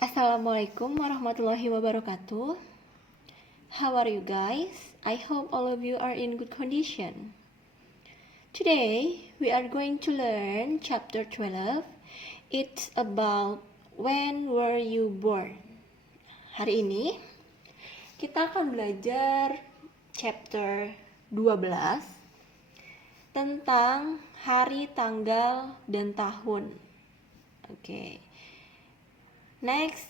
Assalamualaikum warahmatullahi wabarakatuh. How are you guys? I hope all of you are in good condition. Today we are going to learn chapter 12. It's about when were you born. Hari ini kita akan belajar chapter 12 tentang hari, tanggal, dan tahun. Oke. Next,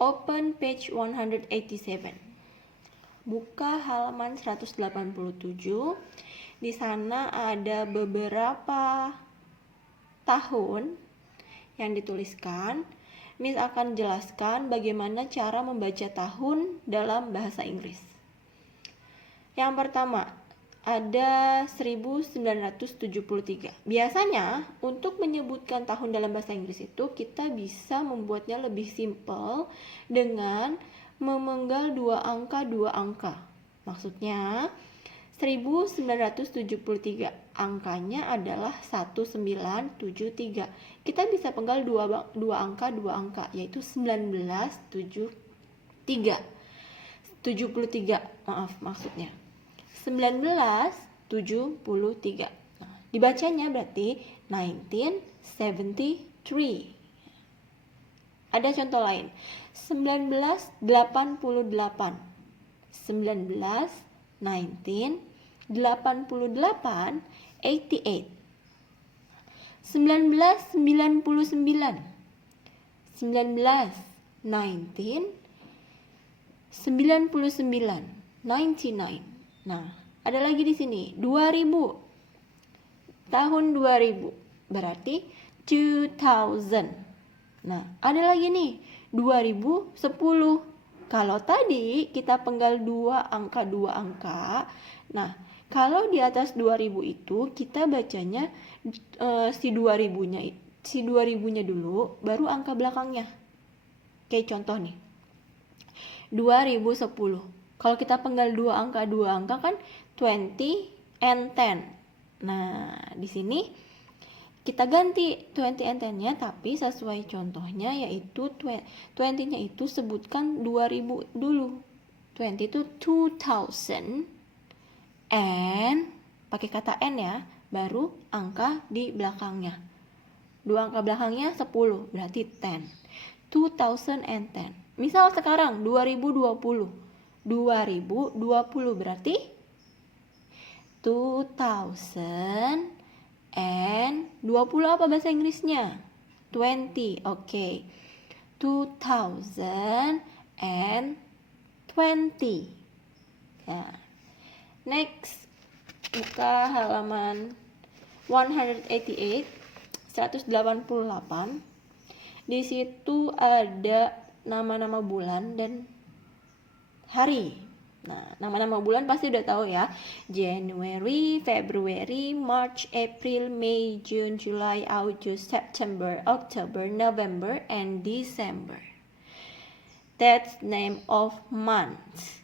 open page 187. Buka halaman 187. Di sana ada beberapa tahun yang dituliskan. Miss akan jelaskan bagaimana cara membaca tahun dalam bahasa Inggris. Yang pertama, ada 1973. Biasanya untuk menyebutkan tahun dalam bahasa Inggris itu kita bisa membuatnya lebih simpel dengan memenggal dua angka. Maksudnya 1973 angkanya adalah 1973. Kita bisa penggal dua angka yaitu 1973. 73, maksudnya 1973. Nah, dibacanya berarti 1973. Ada contoh lain. 1988. 1988 88. 1999. 99. Nah, ada lagi di sini 2000. Tahun 2000 berarti 2000. Nah, ada lagi nih 2010. Kalau tadi kita penggal dua angka. Nah, kalau di atas 2000 itu kita bacanya si 2000-nya dulu baru angka belakangnya. Kayak contoh nih. 2010. Kalau kita penggal dua angka kan 20 and 10. Nah, di sini kita ganti 20 and 10-nya tapi sesuai contohnya yaitu 20-nya itu sebutkan 2000 dulu. 20 itu 2000 and pakai kata n ya, baru angka di belakangnya. Dua angka belakangnya 10, berarti 10. 2010. Misal sekarang 2020 berarti 2020 apa bahasa Inggrisnya? 20. Oke. 2020. Ya. Next, buka halaman 188. Di situ ada nama-nama bulan dan hari. Nah, nama-nama bulan pasti udah tahu ya. January, February, March, April, May, June, July, August, September, October, November, and December. That's name of months.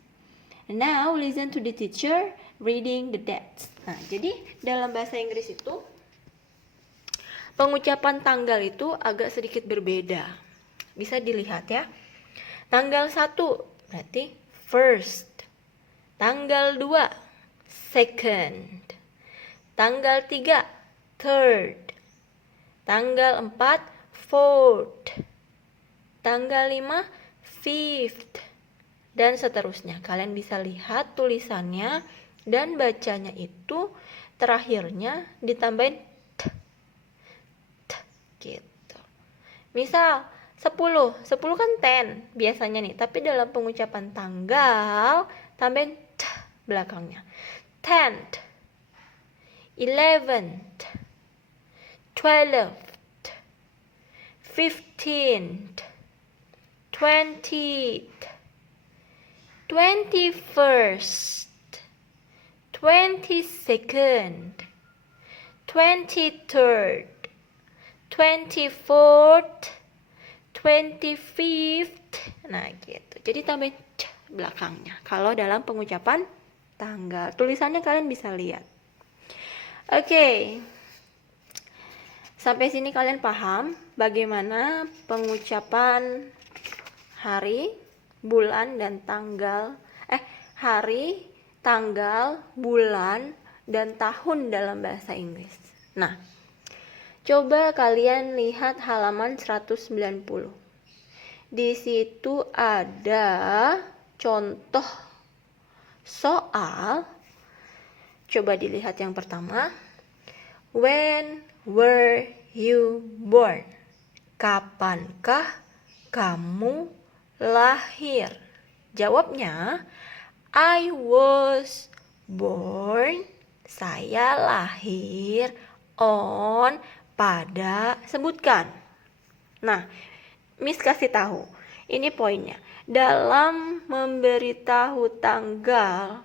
Now listen to the teacher reading the dates. Nah, jadi dalam bahasa Inggris itu pengucapan tanggal itu agak sedikit berbeda. Bisa dilihat ya. Tanggal 1 berarti first. Tanggal 2 second. Tanggal 3 third. Tanggal 4 fourth. Tanggal 5 fifth. Dan seterusnya. Kalian bisa lihat tulisannya dan bacanya itu terakhirnya ditambahin t gitu. Misal 10 kan 10 biasanya nih, tapi dalam pengucapan tanggal tambahin t belakangnya. 10th, 11th, 12th, 15th, 20th, 21st, 22nd, 23rd, 24th, 25th. Nah, gitu. Jadi tambahin c belakangnya. Kalau dalam pengucapan tanggal, tulisannya kalian bisa lihat. Oke. Sampai sini kalian paham bagaimana pengucapan hari, bulan, dan tanggal. Hari, tanggal, bulan, dan tahun dalam bahasa Inggris. Nah, coba kalian lihat halaman 190. Di situ ada contoh soal. Coba dilihat yang pertama. When were you born? Kapankah kamu lahir? Jawabnya, I was born. Saya lahir on pada, sebutkan. Nah, Miss kasih tahu. Ini poinnya. Dalam memberitahu tanggal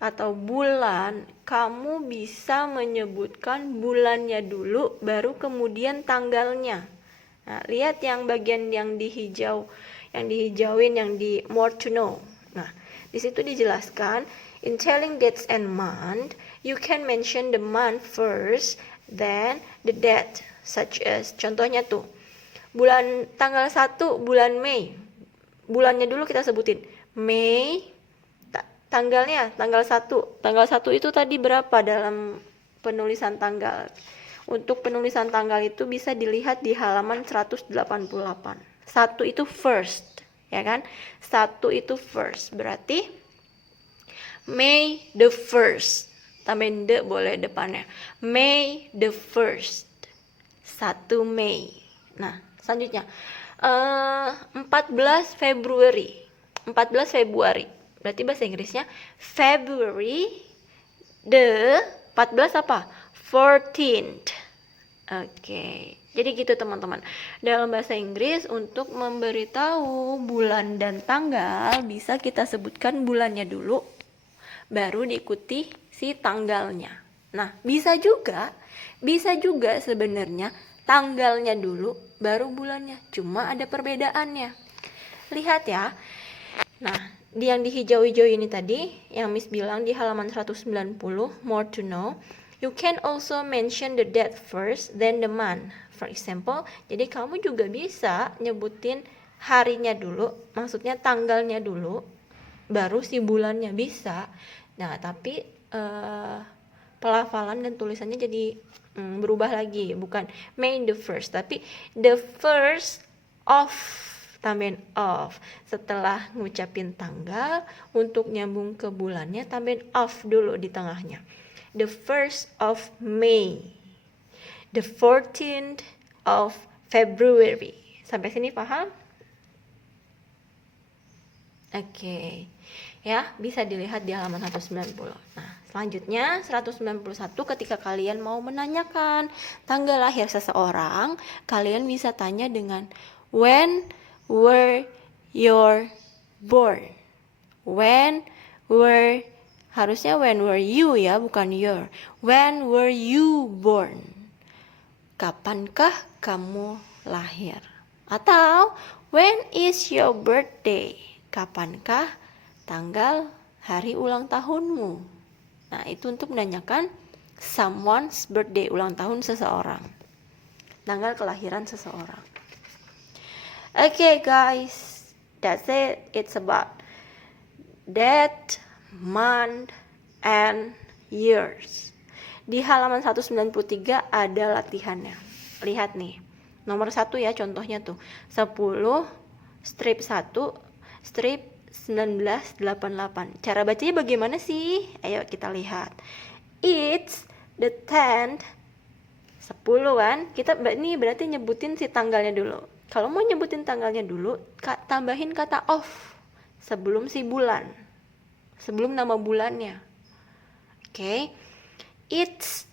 atau bulan, kamu bisa menyebutkan bulannya dulu, baru kemudian tanggalnya. Nah, lihat yang bagian yang dihijauin, yang di more to know. Nah, di situ dijelaskan, in telling dates and month, you can mention the month first, then the date, such as, contohnya tuh, bulan tanggal 1 bulan Mei. Bulannya dulu kita sebutin. Mei, tanggalnya tanggal 1. Tanggal 1 itu tadi berapa dalam penulisan tanggal? Untuk penulisan tanggal itu bisa dilihat di halaman 188. 1 itu first, ya kan? 1 itu first, berarti May the 1st. Tambahin the boleh depannya. May the 1st. 1 Mei. Nah, selanjutnya 14 Februari. 14 Februari. Berarti bahasa Inggrisnya February the 14 apa? 14th. Oke. Jadi gitu teman-teman. Dalam bahasa Inggris untuk memberitahu bulan dan tanggal bisa kita sebutkan bulannya dulu, baru diikuti si tanggalnya. Nah, bisa juga sebenarnya tanggalnya dulu baru bulannya. Cuma ada perbedaannya. Lihat ya. Nah, yang di hijau-hijau ini tadi yang Miss bilang di halaman 190, more to know, you can also mention the date first then the month. For example, jadi kamu juga bisa nyebutin harinya dulu, maksudnya tanggalnya dulu, baru si bulannya bisa. Nah, tapi pelafalan dan tulisannya jadi berubah lagi, bukan May the 1st, tapi the 1st of, tambahin of. Setelah ngucapin tanggal, untuk nyambung ke bulannya tambahin of dulu di tengahnya. The 1st of May, the 14th of February. Sampai sini paham? Oke. Ya, bisa dilihat di halaman 190. Nah, selanjutnya 191, ketika kalian mau menanyakan tanggal lahir seseorang, kalian bisa tanya dengan when were you born? When were, harusnya when were you ya, bukan your. When were you born? Kapankah kamu lahir? Atau when is your birthday? Kapankah tanggal hari ulang tahunmu? Nah, itu untuk menanyakan someone's birthday, ulang tahun seseorang, tanggal kelahiran seseorang. Okay guys, that's it. It's about date, month, and years. Di halaman 193 ada latihannya. Lihat nih, nomor 1 ya contohnya tuh, 10 strip 1 strip 1988. Cara bacanya bagaimana sih? Ayo kita lihat. It's the 10th, 10 kan? Kita ini berarti nyebutin si tanggalnya dulu. Kalau mau nyebutin tanggalnya dulu, tambahin kata of sebelum si bulan, sebelum nama bulannya. Oke. It's,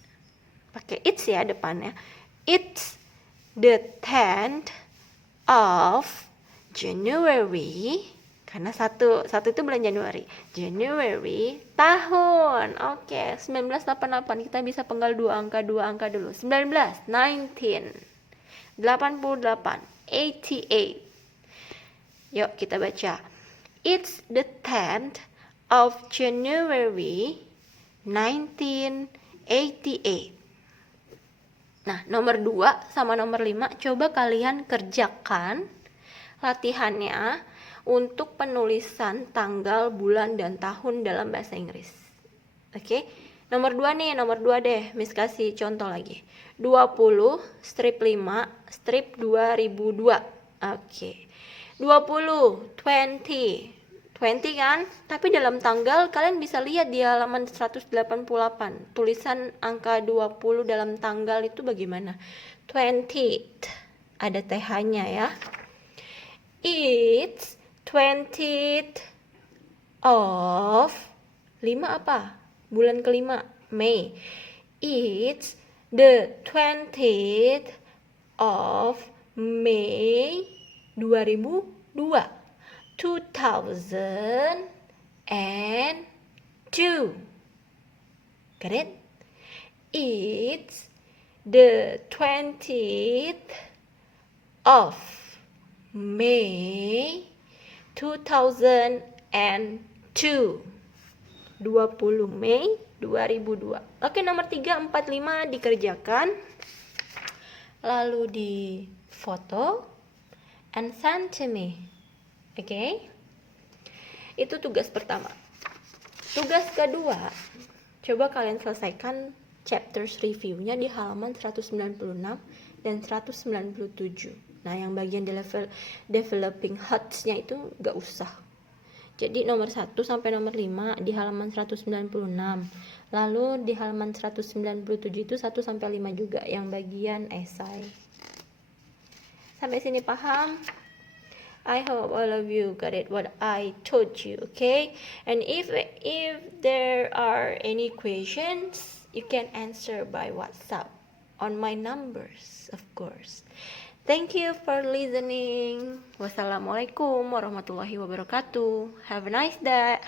pakai it's ya depannya. It's the 10th of January, karena satu itu bulan Januari. January tahun. Oke, 1988. Kita bisa penggal dua angka dulu. 19, 88, 88. Yuk kita baca. It's the 10th of January 1988. Nah, nomor 2 sama nomor 5 coba kalian kerjakan latihannya. untuk penulisan tanggal, bulan, dan tahun dalam bahasa Inggris. Oke, nomor 2 nih, nomor 2 deh, Miss kasih contoh lagi. 20 strip 5 strip 2002. Oke, 20, 20 kan, tapi dalam tanggal kalian bisa lihat di halaman 188 tulisan angka 20 dalam tanggal itu bagaimana. 20th, ada TH-nya ya. It's 20th of 5 apa? Bulan kelima, May. It's the 20th of May 2002. 2002. Got it? It's the 20th of May 2002. 20 Mei 2002. Oke, nomor 3, 4, 5 dikerjakan. Lalu di foto and send to me. Oke, itu tugas pertama. Tugas kedua, coba kalian selesaikan chapters reviewnya di halaman 196 dan 197. Nah, yang bagian developing HUTs-nya itu gak usah. Jadi nomor 1 sampai nomor 5 di halaman 196. Lalu di halaman 197 itu 1 sampai 5 juga yang bagian esai. Sampai sini paham? I hope all of you got it what I told you, okay? And if there are any questions, you can answer by WhatsApp on my numbers, of course. Thank you for listening. Wassalamualaikum warahmatullahi wabarakatuh. Have a nice day.